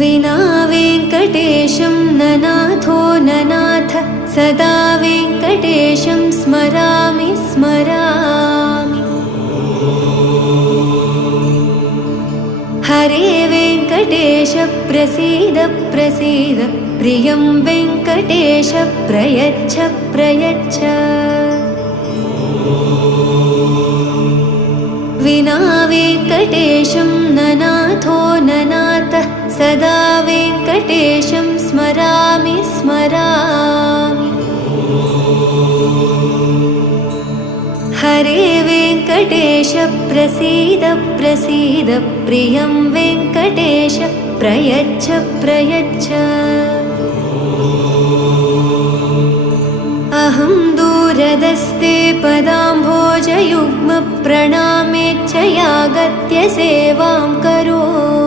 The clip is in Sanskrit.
विना वेङ्कटेशं ननाथो ननाथ सदा वेङ्कटेशं स्मरामि स्मरामि। हरे वेङ्कटेश प्रसीद प्रसीद प्रियं वेङ्कटेश प्रयच्छ प्रयच्छ। विना वेङ्कटेशं ननाथो ननाथ सदा वेङ्कटेशं स्मरामि स्मरामि। हरे वेङ्कटेश प्रसीद प्रसीद प्रियं वेङ्कटेश प्रयच्छ प्रयच्छ। अहं दूरदस्ते पदाम्भोजयुग्म प्रणामेच्छयागत्य सेवां करोमि।